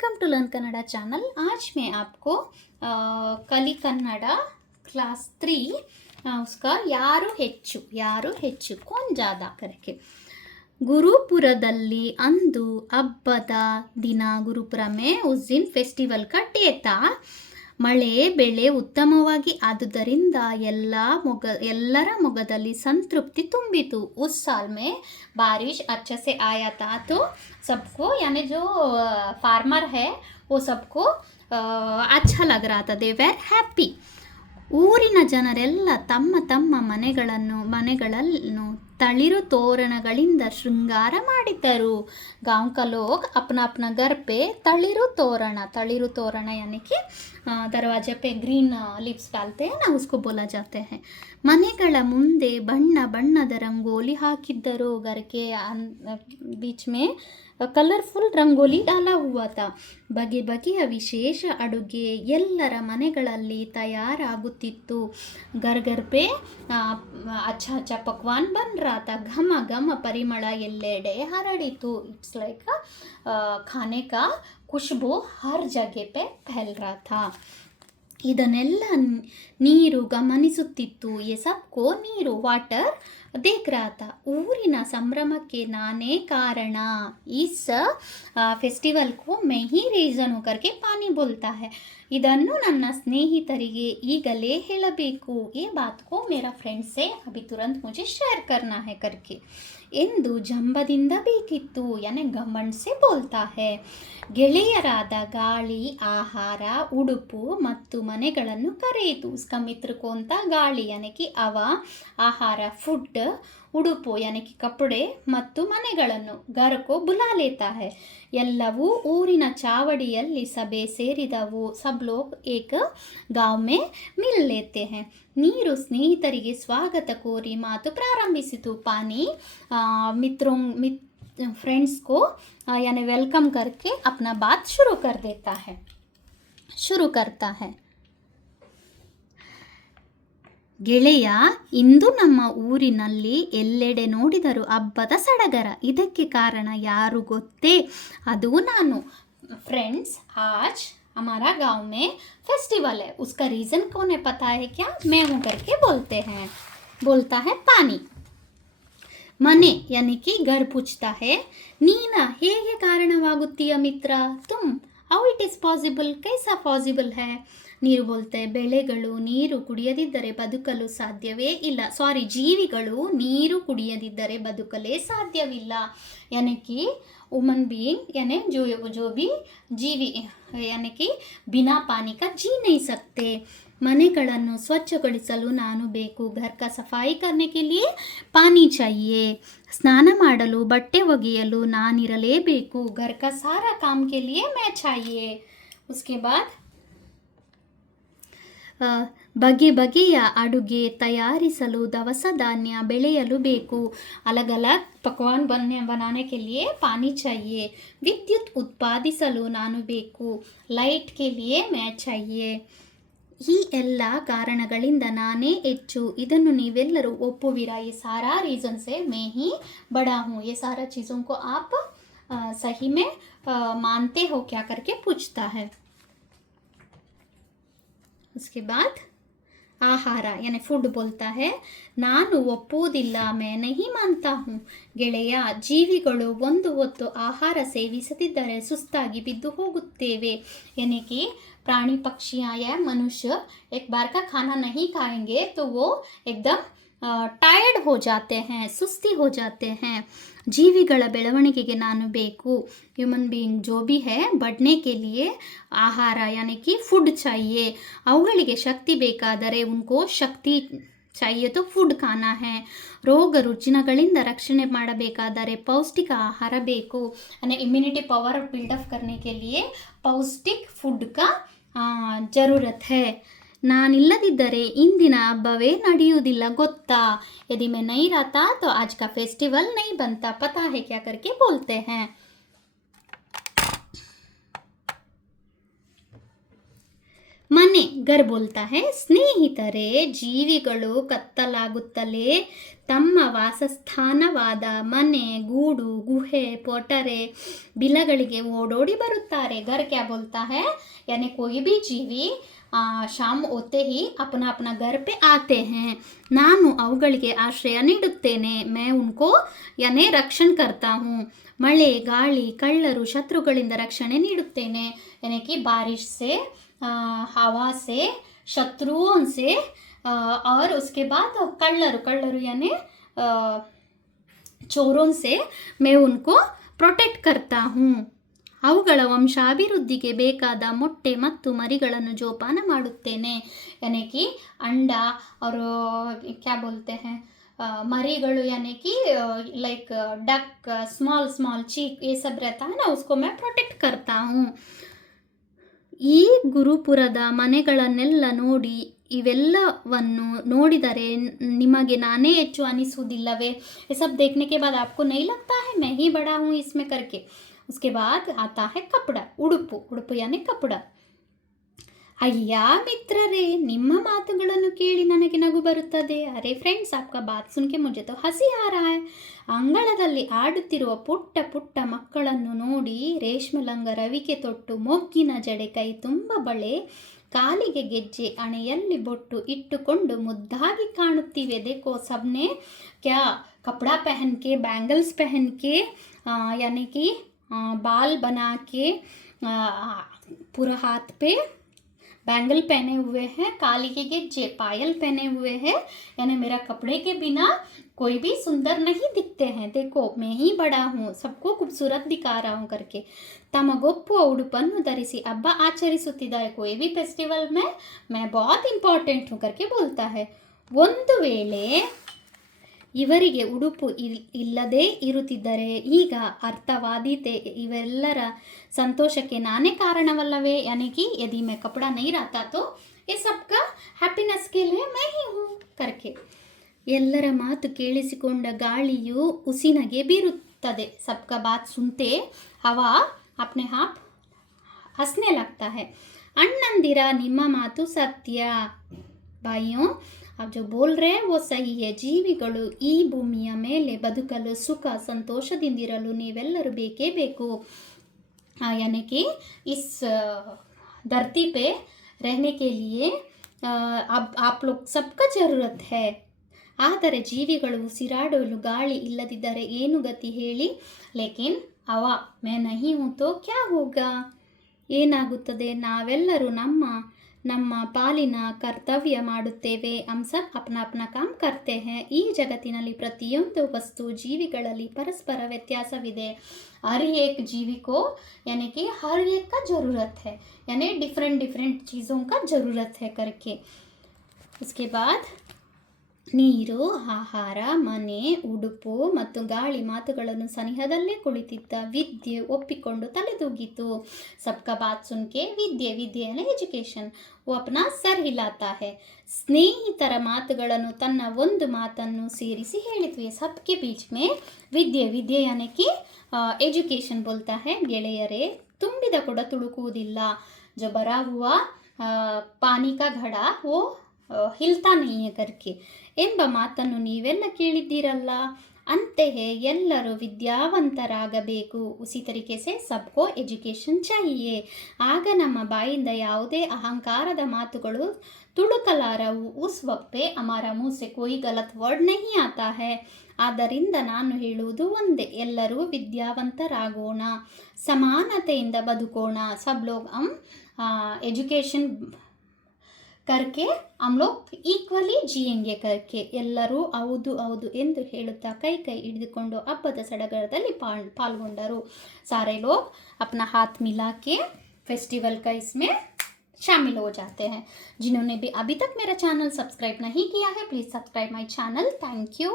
Welcome to learn Kannada channel. आज मैं आपको कली कन्नड़ा क्लास 3 उसका ಯಾರು ಹೆಚ್ಚು कौन ज़्यादा करके गुरुपुरदल्ली अंदु हब्बद दिन गुरुपुर में उस दिन फेस्टिवल का डे था। ಮಳೆ ಬೆಳೆ ಉತ್ತಮವಾಗಿ ಆದುದರಿಂದ ಎಲ್ಲರ ಮೊಗದಲ್ಲಿ संतृप्ति ತುಂಬಿತು। उस साल में बारिश अच्छे से आया था तो सबको यानी जो फार्मर है वो सबको अच्छा लग रहा था। दे ವೇರ್ ಹ್ಯಾಪಿ। ಊರಿನ ಜನರೆಲ್ಲ ತಮ್ಮ ತಮ್ಮ ಮನೆಗಳನ್ನು तलिरु तोरणಗಳಿಂದ ಶೃಂಗಾರ ಮಾಡಿದ್ದರು। गांव का लोग अपना अपना घर पे तलिरु तोरण यानी कि दरवाजे पे ग्रीन लिप्स डालते हैं ना, उसको बोला जाते हैं। ಮನೆಗಳ ಮುಂದೆ ಬಣ್ಣ ಬಣ್ಣದ ರಂಗೋಲಿ ಹಾಕಿದ್ದರು। घर के बीच में ಕಲರ್ಫುಲ್ ರಂಗೋಲಿ डाला हुआ था। ಬಗೆ ಬಗೆಯ ವಿಶೇಷ ಅಡುಗೆ ಎಲ್ಲರ ಮನೆಗಳಲ್ಲಿ ತಯಾರಾಗುತ್ತಿತ್ತು। घर घर पे अच्छा अच्छा पकवान बन रहा था। घम घम परिमಳ ಎಲ್ಲೆಡೆ ಹರಡಿತು। इट्स लाइक खाने का खुशबू हर जगह पे फैल रहा था। ಇದನ್ನೆಲ್ಲ ನೀರು ಗಮನಿಸುತ್ತಿತ್ತು। ये सबको ನೀರು ವಾಟರ್ देख रहा था। ಊರಿನ ಸಂಭ್ರಮಕ್ಕೆ ನಾನೇ ಕಾರಣ। इस फेस्टिवल को मैं ही रीज़न होकर के पानी बोलता है। ಇದನ್ನು ನನ್ನ ಸ್ನೇಹಿತರಿಗೆ ಈಗಲೇ ಹೇಳಬೇಕು। ये बात को मेरा फ्रेंड से अभी तुरंत मुझे शेयर करना है करके ಎಂದು ಜಂಬದಿಂದ ಬೇಕಿತ್ತು। यानी घमंड से बोलता है। ಗೆಳೆಯರಾದ ಗಾಳಿ ಆಹಾರ ಉಡುಪು ಮತ್ತು ಮನೆಗಳನ್ನು ಕರೆಯಿತು। उसका मित्र कौन था? ಗಾಳಿ यानी कि हवा, आहार फूड, ಉಡುಪು यानी कि कपड़े ಮತ್ತು ಮನೆಗಳನ್ನು घर को बुला लेता है। ಎಲ್ಲವೂ ಊರಿನ ಚಾವಡಿಯಲ್ಲಿ ಸಭೆ ಸೇರಿದವು। सब लोग एक गांव में मिल लेते हैं। ನೀರು ಸ್ನೇಹಿತರಿಗೆ ಸ್ವಾಗತ ಕೋರಿ ಮಾತು ಪ್ರಾರಂಭಿಸಿತು। पानी फ्रेंड्स को यानी वेलकम करके अपना बात शुरू करता है। ಗೆಳೆಯ, ಇಂದು ನಮ್ಮ ಊರಿನಲ್ಲಿ ಎಲ್ಲೆಡೆ ನೋಡಿದರೂ ಹಬ್ಬದ ಸಡಗರ। ಇದಕ್ಕೆ ಕಾರಣ ಯಾರು ಗೊತ್ತೇ? ಅದು ನಾನು। फ्रेंड्स, आज हमारा गांव में फेस्टिवल है। उसका रीज़न कौन है पता है क्या? मैं हूँ करके बोलता है पानी। मने यानी कि घर पूछता है। नीना ಹೇಗೆ ಕಾರಣವಾಗುತ್ತೀಯ ಮಿತ್ರ? तुम हाउ इट इज़ पॉसिबल? कैसा पॉसिबल है? ನೀರು बोलते ಬೆಳೆಗಳು ನೀರು ಕುಡಿಯದಿದ್ದರೆ ಬದುಕಲು ಸಾಧ್ಯವೇ ಇಲ್ಲ। ಸಾರಿ, ಜೀವಿಗಳು ನೀರು ಕುಡಿಯದಿದ್ದರೆ ಬದುಕಲೇ ಸಾಧ್ಯವಿಲ್ಲ। यानी कि ह्यूमन बीइंग यानी जो भी जीवी यानी कि बिना पानी का जी नहीं सकते। ಮನೆಗಳನ್ನು ಸ್ವಚ್ಛಗೊಳಿಸಲು ನಾನು ಬೇಕು। घर का सफाई करने के लिए पानी चाहिए। ಸ್ನಾನ ಮಾಡಲು ಬಟ್ಟೆ ಒಗೆಯಲು ನಾನಿರಲೇಬೇಕು। घर का सारा काम के लिए मैं चाहिए। उसके बाद ಬಗೆ ಬಗೆಯ ಅಡುಗೆ ತಯಾರಿಸಲು ದವಸ ಧಾನ್ಯ ಬೆಳೆಯಲು ಬೇಕು। अलग अलग पकवान बनाने के लिए पानी चाहिए। ವಿದ್ಯುತ್ ಉತ್ಪಾದಿಸಲು ನಾನು ಬೇಕು। ಲೈಟ್ के लिए मैं चाहिए। ಈ ಎಲ್ಲ ಕಾರಣಗಳಿಂದ ನಾನೇ ಹೆಚ್ಚು। ಇದನ್ನು ನೀವೆಲ್ಲರೂ ಒಪ್ಪುವಿರಾ? ये सारा रीज़न से मैं ही बड़ा हूँ। ये सारा चीज़ों को आप सही में मानते हो क्या करके पूछता है। उसके बाद ಆಹಾರ यानी ಫುಡ್ बोलता है। ನಾನು ಒಪ್ಪುವುದಿಲ್ಲ, मैं नहीं मानता हूँ। ಗೆಳೆಯ, ಜೀವಿಗಳು ಒಂದು ಹೊತ್ತು ಆಹಾರ ಸೇವಿಸದಿದ್ದರೆ ಸುಸ್ತಾಗಿ ಬಿದ್ದು ಹೋಗುತ್ತೇವೆ। यानी कि प्राणी पक्षी या मनुष्य एक बार का खाना नहीं खाएंगे तो वो एकदम टायर्ड हो जाते हैं, सुस्ती हो जाते हैं। ಜೀವಿಗಳ ಬೆಳವಣಿಗೆಗೆ ನಾನು ಬೇಕು। ह्यूमन बीइंग जो भी है बढ़ने के लिए ಆಹಾರ यानी कि फूड चाहिए। ಅವುಗಳಿಗೆ ಶಕ್ತಿ ಬೇಕಾದರೆ उनको शक्ति चाहिए तो फूड खाना है। ರೋಗ ರುಜಿನಗಳಿಂದ ರಕ್ಷಣೆ ಮಾಡಬೇಕಾದರೆ ಪೌಷ್ಟಿಕ ಆಹಾರ ಬೇಕು। यानी इम्यूनिटी पावर बिल्डअप करने के लिए पौष्टिक फूड का ज़रूरत है। ನಾನಿಲ್ಲದಿದ್ದರೆ ಇಂದಿನ ಹಬ್ಬವೇ ನಡೆಯುವುದಿಲ್ಲ ಗೊತ್ತಾ? यदि मैं नहीं रहता तो आज का फेस्टिवल नहीं बनता। पता है क्या करके बोलते हैं। ಮನೆ ಮನೆ ಗರ್ ಬೋಲ್ತಾ ಹೈ. ಸ್ನೇಹಿತರೆ, ಜೀವಿಗಳು ಕತ್ತಲಾಗುತ್ತಲೇ ತಮ್ಮ ವಾಸಸ್ಥಾನವಾದ ಮನೆ, ಗೂಡು, ಗುಹೆ, ಪೊಟರೆ, ಬಿಲಗಳಿಗೆ ಓಡೋಡಿ ಬರುತ್ತಾರೆ. ಗರ್ ಕ್ಯಾ ಬೋಲ್ತಾ ಹೈ, ಯಾನಿ ಕೋಯಿ ಭಿ ಜೀವಿ ಶಾಮ್ ಹೋತೆ ಹಿ ಅಪನಾ ಅಪನಾ ಘರ್ ಪೆ ಆತೆ ಹೈ. ನಾನು ಅವುಗಳಿಗೆ ಆಶ್ರಯ ನೀಡುತ್ತೇನೆ. ಮೈ ಉನ್ಕೋ ಯಾನೆ ರಕ್ಷಣೆ ಕರ್ತಾ ಹೂಂ. ಮಳೆ, ಗಾಳಿ, ಕಳ್ಳರು, ಶತ್ರುಗಳಿಂದ ರಕ್ಷಣೆ ನೀಡುತ್ತೇನೆ. ಯಾನೆ ಕಿ ಬಾರಿಶ್ ಸೆ, हवा से, शत्रुओं से, और उसके बाद कल्लरू यानी चोरों से मैं उनको ಪ್ರೊಟೆಕ್ಟ್ ಕರ್ತಾ ಹೂಂ. ಅವುಗಳ ವಂಶಾಭಿವೃದ್ಧಿಗೆ ಬೇಕಾದ ಮೊಟ್ಟೆ ಮತ್ತು ಮರಿಗಳನ್ನು ಜೋಪಾನ ಮಾಡುತ್ತೇನೆ. यानी कि अंडा और क्या बोलते हैं मरीಗಳು यानी कि लाइक डक, स्मॉल चीक, ये सब रहता है ना, उसको मैं प्रोटेक्ट करता हूँ. ಈ ಗುರುಪುರದ ಮನೆಗಳನ್ನೆಲ್ಲ ನೋಡಿ, ಇವೆಲ್ಲವನ್ನು ನೋಡಿದರೆ ನಿಮಗೆ ನಾನೇ ಹೆಚ್ಚು ಅನಿಸುವುದಿಲ್ಲವೇ? ये सब देखने के बाद आपको नहीं लगता है मैं ही बड़ा हूँ इसमें करके? उसके बाद आता है कपड़ा, उड़ुपु यानी कपड़ा. ಅಯ್ಯ ಮಿತ್ರರೇ, ನಿಮ್ಮ ಮಾತುಗಳನ್ನು ಕೇಳಿ ನನಗೆ ನಗು ಬರುತ್ತದೆ. ಅರೆ ಫ್ರೆಂಡ್ಸ್, ಆಪ್ಕಾ ಬಾತ್ ಸುನ್ಕೆ ಮುझे तो ಹಸಿ ಆ ರಹಾ ಹೈ. ಅಂಗಳದಲ್ಲಿ ಆಡುತ್ತಿರುವ ಪುಟ್ಟ ಪುಟ್ಟ ಮಕ್ಕಳನ್ನು ನೋಡಿ, ರೇಷ್ಮೆ ಲಂಗ ರವಿಕೆ ತೊಟ್ಟು, ಮೊಗ್ಗಿನ ಜಡೆ, ಕೈ ತುಂಬ ಬಳೆ, ಕಾಲಿಗೆ ಗೆಜ್ಜೆ, ಹಣೆಯಲ್ಲಿ ಬೊಟ್ಟು ಇಟ್ಟುಕೊಂಡು ಮುದ್ದಾಗಿ ಕಾಣುತ್ತಿವೆ. देखो सबने क्या कपड़ा पहन के, बैंगल्स पहन के, यानी कि बाल बना के, पूरा हाथ पे बैंगल पहने हुए हैं, काली के ಗೆಜ್ಜೆ, पायल पहने हुए हैं. यानी मेरा कपड़े के बिना कोई भी सुंदर नहीं दिखते हैं. देखो मैं ही बड़ा हूँ, सबको खूबसूरत दिखा रहा हूँ करके. ತಮಗೊಪ್ಪುವ ಉಡುಪನ್ನು ಧರಿಸಿ ಹಬ್ಬ ಆಚರಿಸುತ್ತಿದ್ದಾರೆ. कोई भी फेस्टिवल में मैं बहुत इंपॉर्टेंट हूँ करके बोलता है. ಒಂದು ವೇಳೆ ಇವರಿಗೆ ಉಡುಪು ಇಲ್ಲದೇ ಇರುತ್ತಿದ್ದರೆ ಈಗ ಅರ್ಥವಾದೀತೆ, ಇವೆಲ್ಲರ ಸಂತೋಷಕ್ಕೆ ನಾನೇ ಕಾರಣವಲ್ಲವೇ? यानी कि यदि मैं कपड़ा नहीं रहता तो ये सबका हैप्पीनेस के लिए मैं ही हूँ करके. ಎಲ್ಲರ ಮಾತು ಕೇಳಿಸಿಕೊಂಡ ಗಾಳಿಯು ಉಸಿನಗೆ ಬೀರುತ್ತದೆ. सबका बात सुनते हवा अपने आप हंसने लगता है. ಅಣ್ಣಂದಿರ, ನಿಮ್ಮ ಮಾತು ಸತ್ಯ. भाइयों, आप जो बोल रहे हैं वो सही है. ಜೀವಿಗಳು ಈ ಭೂಮಿಯ ಮೇಲೆ ಬದುಕಲು, ಸುಖ ಸಂತೋಷದಿಂದಿರಲು ನೀವೆಲ್ಲರೂ ಬೇಕೇ ಬೇಕು. यानी कि इस धरती पे रहने के लिए अब आप लोग सबका ज़रूरत है. ಆದರೆ ಜೀವಿಗಳು ಉಸಿರಾಡಲು ಗಾಳಿ ಇಲ್ಲದಿದ್ದರೆ ಏನು ಗತಿ ಹೇಳಿ? ಲೇಕಿನ್ ಹವಾ ಮೈ ನಹೀ ಹೂಂ ತೋ ಕ್ಯಾ ಹೋಗಾ? ಏನಾಗುತ್ತದೆ? ನಾವೆಲ್ಲರೂ ನಮ್ಮ ನಮ್ಮ ಪಾಲಿನ ಕರ್ತವ್ಯ ಮಾಡುತ್ತೇವೆ. ಹಮ್ ಸಬ್ ಅಪ್ನಾ ಅಪ್ನಾ ಕಾಮ್ ಕರ್ತೆ ಹೈ. ಈ ಜಗತ್ತಿನಲ್ಲಿ ಪ್ರತಿಯೊಂದು ವಸ್ತು, ಜೀವಿಗಳಲ್ಲಿ ಪರಸ್ಪರ ವ್ಯತ್ಯಾಸವಿದೆ. हर एक जीवी को यानी कि हर एक का ज़रूरत है, यानी डिफरेंट चीज़ों का ज़रूरत है करके. उसके बाद ನೀರು, ಆಹಾರ, ಮನೆ, ಉಡುಪು ಮತ್ತು ಗಾಳಿ ಮಾತುಗಳನ್ನು ಸನಿಹದಲ್ಲೇ ಕುಳಿತಿದ್ದ ವಿದ್ಯೆ ಒಪ್ಪಿಕೊಂಡು ತಲೆದೂಗಿತು. सबका बात सुन के ವಿದ್ಯೆ ಅಂದರೆ ಎಜುಕೇಷನ್ वो अपना सर हिलाता है. ಸ್ನೇಹಿತರ ಮಾತುಗಳನ್ನು ತನ್ನ ಒಂದು ಮಾತನ್ನು ಸೇರಿಸಿ ಹೇಳಿತು. ये सबके बीच में ವಿದ್ಯೆ यानी कि ಎಜುಕೇಷನ್ बोलता है. ಗೆಳೆಯರೇ, ತುಂಬಿದ ಕೊಡ ತುಳುಕುವುದಿಲ್ಲ. जो भरा हुआ पानी का घड़ा वो हिलता नहीं है करके ಎಂಬ ಮಾತನ್ನು ನೀವೆಲ್ಲ ಕೇಳಿದ್ದೀರಲ್ಲ. ಅಂತೆಯೇ ಎಲ್ಲರೂ ವಿದ್ಯಾವಂತರಾಗಬೇಕು. ಉಸಿ ತರೀಕೆ ಸೆ ಸಬ್ಕೋ ಎಜುಕೇಷನ್ ಚಾಹಿಯೇ. ಆಗ ನಮ್ಮ ಬಾಯಿಂದ ಯಾವುದೇ ಅಹಂಕಾರದ ಮಾತುಗಳು ತುಳುಕಲಾರವು. ಉಸ್ ವಕ್ತೆ ಹಮಾರ ಮುಹ್ ಸೆ ಕೋಯಿ ಗಲತ್ ವರ್ಡ್ ನಹೀ ಆತಾ ಹೈ. ಆದ್ದರಿಂದ ನಾನು ಹೇಳುವುದು ಒಂದೇ, ಎಲ್ಲರೂ ವಿದ್ಯಾವಂತರಾಗೋಣ, ಸಮಾನತೆಯಿಂದ ಬದುಕೋಣ. ಸಬ್ ಲೋಗ್ ಎಜುಕೇಷನ್ करके हम लोग ಈಕ್ವಲಿ ಜಿಯೆಂಗೆ करके. ಎಲ್ಲರೂ ಹೌದು ಎಂದು ಹೇಳುತ್ತಾ ಕೈ ಹಿಡಿದುಕೊಂಡು ಹಬ್ಬದ ಸಡಗರದಲ್ಲಿ ಪಾಲ್ಗೊಂಡರು. सारे लोग अपना हाथ मिला के फेस्टिवल का इसमें शामिल हो जाते हैं. जिन्होंने भी अभी तक मेरा चैनल सब्सक्राइब नहीं किया है, please subscribe my channel. Thank you.